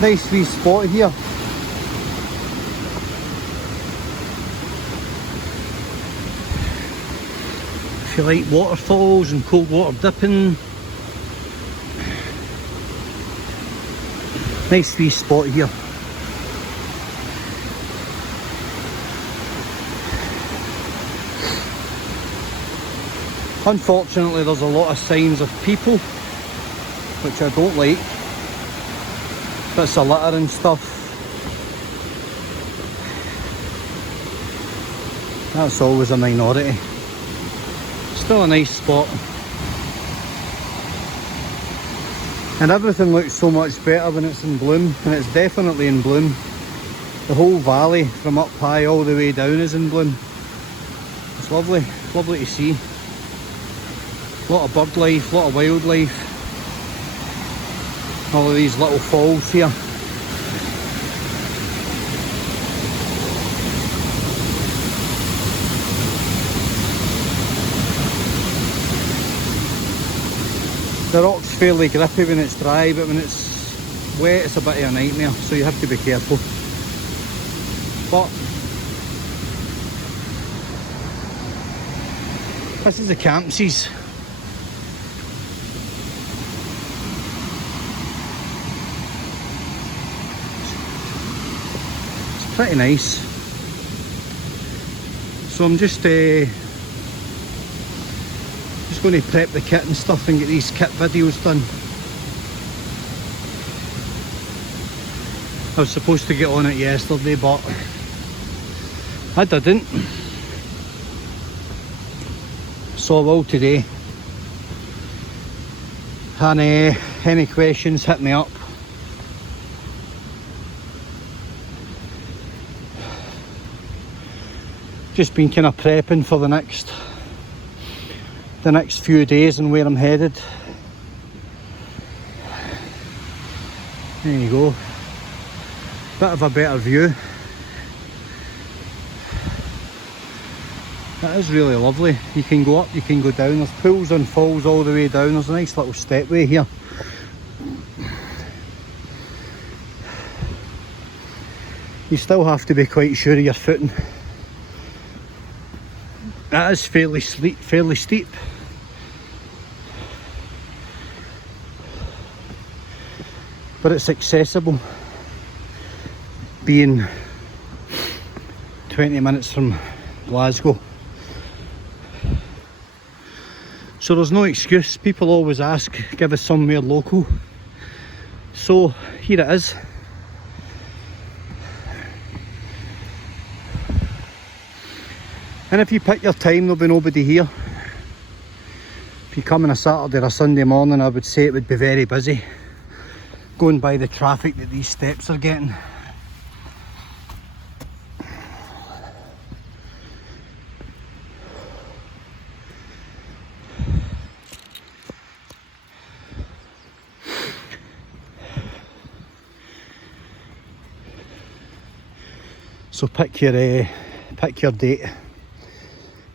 Nice wee spot here. If you like waterfalls and cold water dipping, nice wee spot here. Unfortunately, there's a lot of signs of people, which I don't like. Bits of litter and stuff. That's always a minority. Still a nice spot. And everything looks so much better when it's in bloom, and it's definitely in bloom. The whole valley from up high all the way down is in bloom. It's lovely, lovely to see. A lot of bird life, a lot of wildlife. All of these little falls here. The rock's fairly grippy when it's dry, but when it's wet it's a bit of a nightmare, so you have to be careful. But this is the Campsies. It's pretty nice. So I'm just going to prep the kit and stuff and get these kit videos done. I was supposed to get on it yesterday, but I didn't. So I will today. And any questions, hit me up. Just been kind of prepping for the next few days and where I'm headed. There you go. Bit of a better view. That is really lovely. You can go up, you can go down. There's pools and falls all the way down. There's a nice little stepway here. You still have to be quite sure of your footing. That is fairly steep. But it's accessible, being 20 minutes from Glasgow. So there's no excuse. People always ask, give us somewhere local. So here it is. And if you pick your time, there'll be nobody here. If you come on a Saturday or a Sunday morning, I would say it would be very busy, going by the traffic that these steps are getting. So pick your date.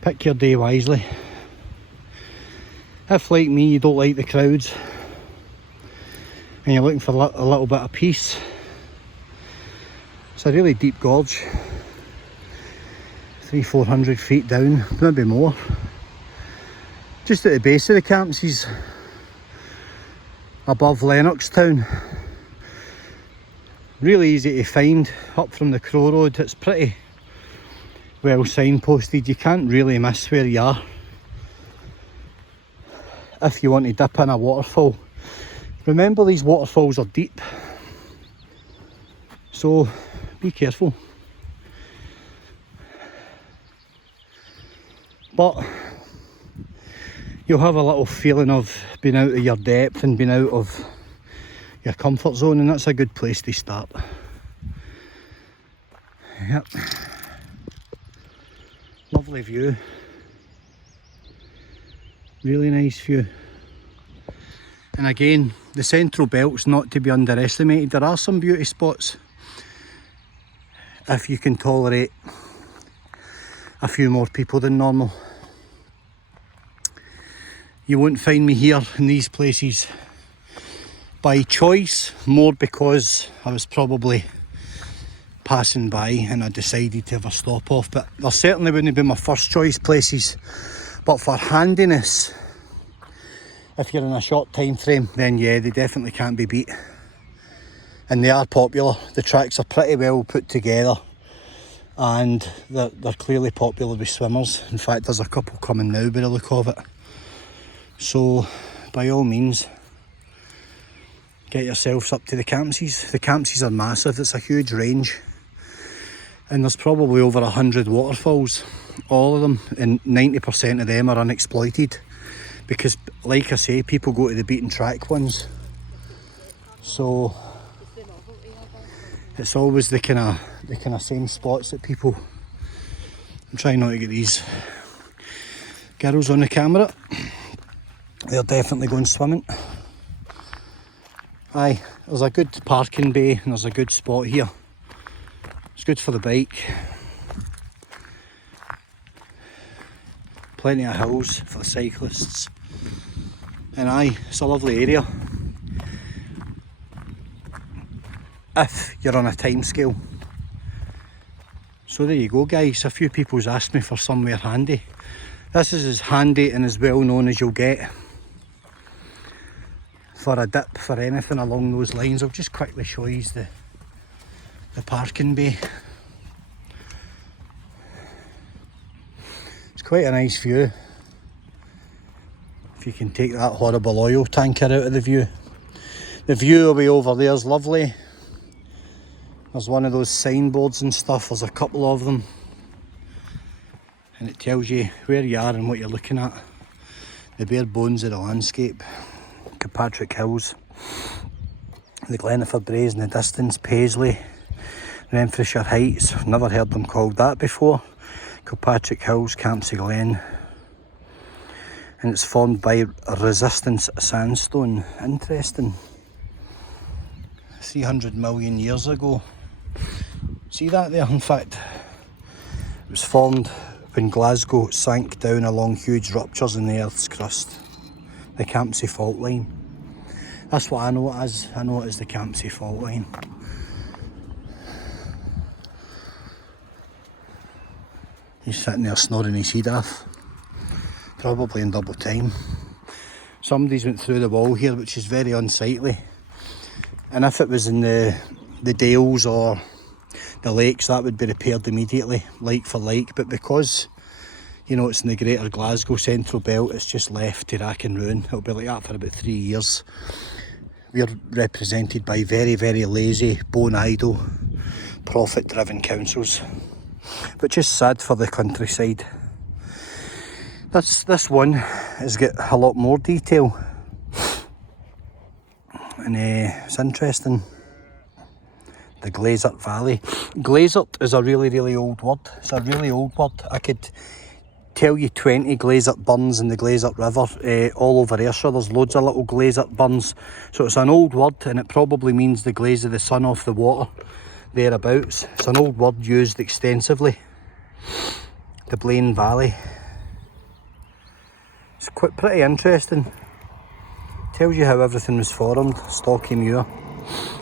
Pick your day wisely. If, like me, you don't like the crowds and you're looking for a little bit of peace, it's a really deep gorge. 300-400 feet down, maybe more. Just at the base of the Campsies, above Lennoxtown. Really easy to find up from the Crow Road. It's pretty well signposted. You can't really miss where you are if you want to dip in a waterfall. Remember, these waterfalls are deep, so be careful. But you'll have a little feeling of being out of your depth and being out of your comfort zone, and that's a good place to start. Yep. Lovely view. Really nice view. And again, the central belt's not to be underestimated. There are some beauty spots if you can tolerate a few more people than normal. You won't find me here in these places by choice, more because I was probably passing by and I decided to have a stop off, but there certainly wouldn't be my first choice places. But for handiness, if you're in a short time frame, then yeah, they definitely can't be beat. And they are popular. The tracks are pretty well put together, and they're clearly popular with swimmers. In fact, there's a couple coming now by the look of it. So by all means, get yourselves up to the Campsies. The Campsies are massive, it's a huge range. And there's probably over 100 waterfalls, all of them, and 90% of them are unexploited. Because, like I say, people go to the beaten track ones. So it's always the kind of same spots that people. I'm trying not to get these girls on the camera. They're definitely going swimming. Aye, there's a good parking bay and there's a good spot here. It's good for the bike. Plenty of hills for the cyclists. And aye, it's a lovely area. If you're on a time scale. So there you go guys, a few people's asked me for somewhere handy. This is as handy and as well known as you'll get for a dip, for anything along those lines. I'll just quickly show you the parking bay. It's quite a nice view. If you can take that horrible oil tanker out of the view. The view away over there is lovely. There's one of those signboards and stuff, there's a couple of them. And it tells you where you are and what you're looking at. The bare bones of the landscape. Kilpatrick Hills. The Glenaford Braes in the distance, Paisley. Renfrewshire Heights, I've never heard them called that before. Kilpatrick Hills, Campsie Glen. And it's formed by resistance sandstone. Interesting. 300 million years ago. See that there? In fact, it was formed when Glasgow sank down along huge ruptures in the Earth's crust. The Campsie fault line. That's what I know it as. I know it as the Campsie fault line. He's sitting there snoring his head off. Probably in double time. Somebody's went through the wall here, which is very unsightly. And if it was in the dales or the lakes, that would be repaired immediately, like for like. But because, you know, it's in the greater Glasgow central belt, it's just left to rack and ruin. It'll be like that for about 3 years. We're represented by very, very lazy, bone idle, profit-driven councils, which is sad for the countryside. This one has got a lot more detail. And it's interesting. The Glazert Valley. Glazert is a really, really old word. It's a really old word. I could tell you 20 Glazert burns in the Glazert River all over Ayrshire. There's loads of little Glazert burns. So it's an old word and it probably means the glaze of the sun off the water thereabouts. It's an old word used extensively. The Blaine Valley. It's quite pretty interesting. Tells you how everything was formed. Stocky Muir,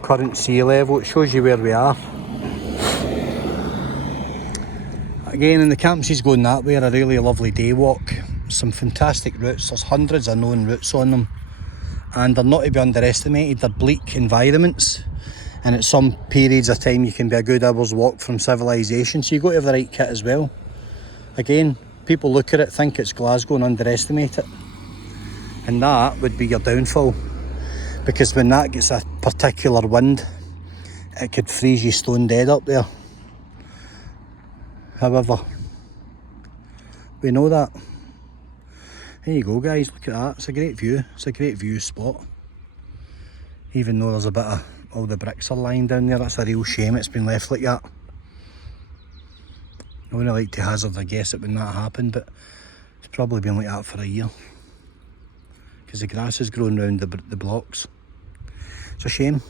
current sea level, it shows you where we are. Again, in the Campsies going that way, a really lovely day walk. Some fantastic routes, there's hundreds of known routes on them. And they're not to be underestimated, they're bleak environments. And at some periods of time you can be a good hour's walk from civilization, so you've got to have the right kit as well. Again, people look at it, think it's Glasgow and underestimate it. And that would be your downfall, because when that gets a particular wind, it could freeze you stone dead up there. However, we know that. There you go guys, look at that, it's a great view, it's a great view spot. Even though there's a bit of, all the bricks are lying down there, that's a real shame it's been left like that. I wouldn't like to hazard a guess at when that happened, but it's probably been like that for a year. Because the grass has grown round the blocks. It's a shame.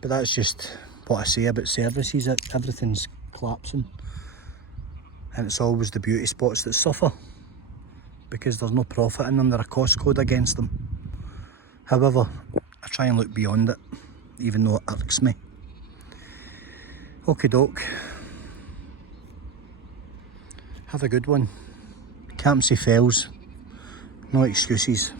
But that's just what I say about services, everything's collapsing. And it's always the beauty spots that suffer. Because there's no profit in them, they're a cost code against them. However, I try and look beyond it, even though it irks me. Okie doke. Have a good one. Campsie Fells, no excuses.